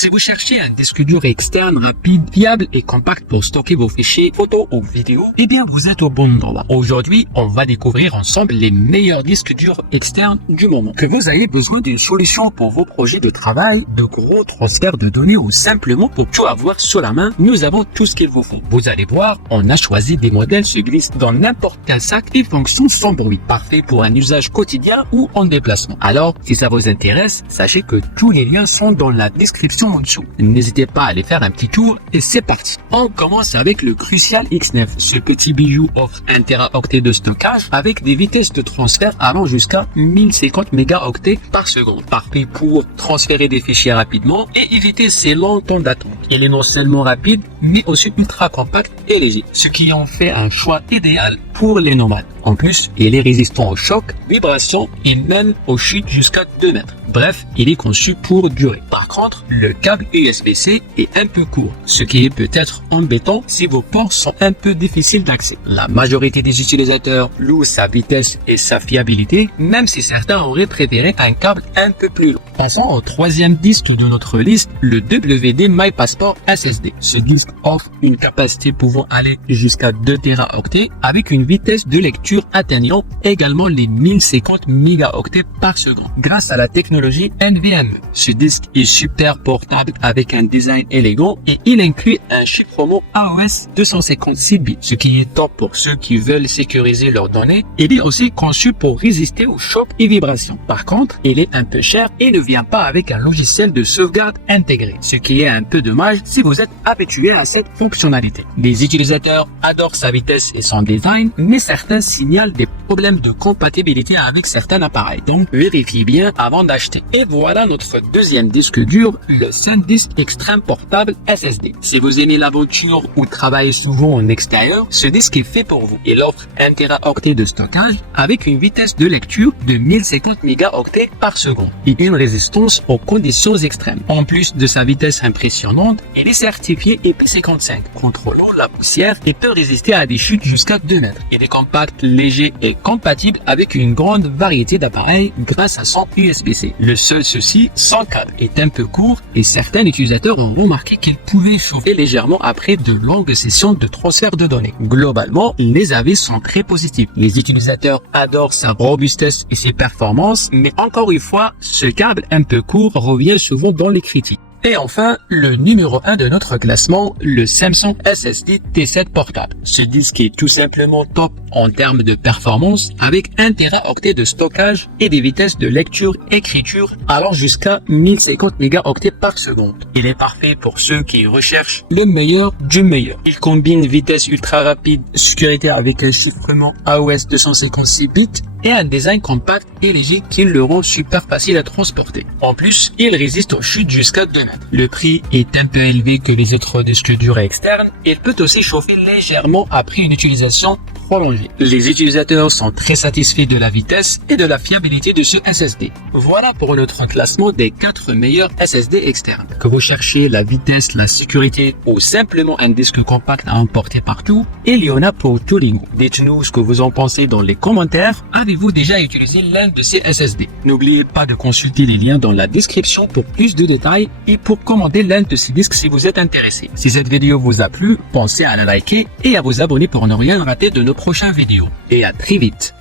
Si vous cherchez un disque dur externe rapide, fiable et compact pour stocker vos fichiers, photos ou vidéos, eh bien vous êtes au bon endroit. Aujourd'hui, on va découvrir ensemble les meilleurs disques durs externes du moment. Que vous ayez besoin d'une solution pour vos projets de travail, de gros transferts de données ou simplement pour tout avoir sous la main, nous avons tout ce qu'il vous faut. Vous allez voir, on a choisi des modèles se glissent dans n'importe quel sac et fonctionnent sans bruit. Parfait pour un usage quotidien ou en déplacement. Alors, si ça vous intéresse, sachez que tous les liens sont dans la description en dessous. N'hésitez pas à aller faire un petit tour et c'est parti. On commence avec le Crucial X9. Ce petit bijou offre 1 Teraoctet de stockage avec des vitesses de transfert allant jusqu'à 1050 mégaoctets par seconde. Parfait pour transférer des fichiers rapidement et éviter ces longs temps d'attente. Il est non seulement rapide, mais aussi ultra compact et léger, ce qui en fait un choix idéal pour les nomades. En plus, il est résistant aux chocs, vibrations et même aux chutes jusqu'à 2 mètres. Bref, il est conçu pour durer. Par contre, le câble USB-C est un peu court, ce qui est peut-être embêtant si vos ports sont un peu difficiles d'accès. La majorité des utilisateurs louent sa vitesse et sa fiabilité, même si certains auraient préféré un câble un peu plus long. Passons au troisième disque de notre liste, le WD My Passport SSD. Ce disque offre une capacité pouvant aller jusqu'à 2 Teraoctets avec une vitesse de lecture atteignant également les 1050 mégaoctets par seconde grâce à la technologie NVMe. Ce disque est super portable avec un design élégant et il inclut un chiffrement AOS 256 bits, ce qui est top pour ceux qui veulent sécuriser leurs données. Il est aussi conçu pour résister aux chocs et vibrations. Par contre, il est un peu cher et ne vient pas avec un logiciel de sauvegarde intégré, ce qui est un peu dommage si vous êtes habitué à cette fonctionnalité. Les utilisateurs adorent sa vitesse et son design, mais certains signalent des problèmes de compatibilité avec certains appareils, donc vérifiez bien avant d'acheter. Et voilà notre deuxième disque dur, le SanDisk Extreme Portable SSD. Si vous aimez l'aventure ou travaillez souvent en extérieur, ce disque est fait pour vous. Il offre 1 Teraoctet de stockage avec une vitesse de lecture de 1050 mégaoctets par seconde et une résistance aux conditions extrêmes. En plus de sa vitesse impressionnante, il est certifié IP55, contrôlant la poussière et peut résister à des chutes jusqu'à 2 mètres. Il est compact, léger et compatible avec une grande variété d'appareils grâce à son USB-C. Le seul souci, son câble est un peu court et certains utilisateurs ont remarqué qu'il pouvait chauffer légèrement après de longues sessions de transfert de données. Globalement, les avis sont très positifs. Les utilisateurs adorent sa robustesse et ses performances, mais encore une fois, ce câble un peu court revient souvent dans les critiques. Et enfin, le numéro 1 de notre classement, le Samsung SSD T7 portable. Ce disque est tout simplement top en termes de performance avec 1 Teraoctet de stockage et des vitesses de lecture-écriture allant jusqu'à 1050 mégaoctets par seconde. Il est parfait pour ceux qui recherchent le meilleur du meilleur. Il combine vitesse ultra rapide, sécurité avec un chiffrement AOS 256 bits et un design compact et léger qui le rend super facile à transporter. En plus, il résiste aux chutes jusqu'à 2 mètres. Le prix est un peu élevé que les autres disques durs externes. Il peut aussi chauffer légèrement après une utilisation prolongée. Les utilisateurs sont très satisfaits de la vitesse et de la fiabilité de ce SSD. Voilà pour notre classement des 4 meilleurs SSD externes. Que vous cherchez la vitesse, la sécurité ou simplement un disque compact à emporter partout, il y en a pour tous les goûts. Dites-nous ce que vous en pensez dans les commentaires. Avez-vous déjà utilisé l'un de ces SSD? N'oubliez pas de consulter les liens dans la description pour plus de détails et pour commander l'un de ces disques si vous êtes intéressé. Si cette vidéo vous a plu, pensez à la liker et à vous abonner pour ne rien rater de nos prochaines vidéos. Et à très vite.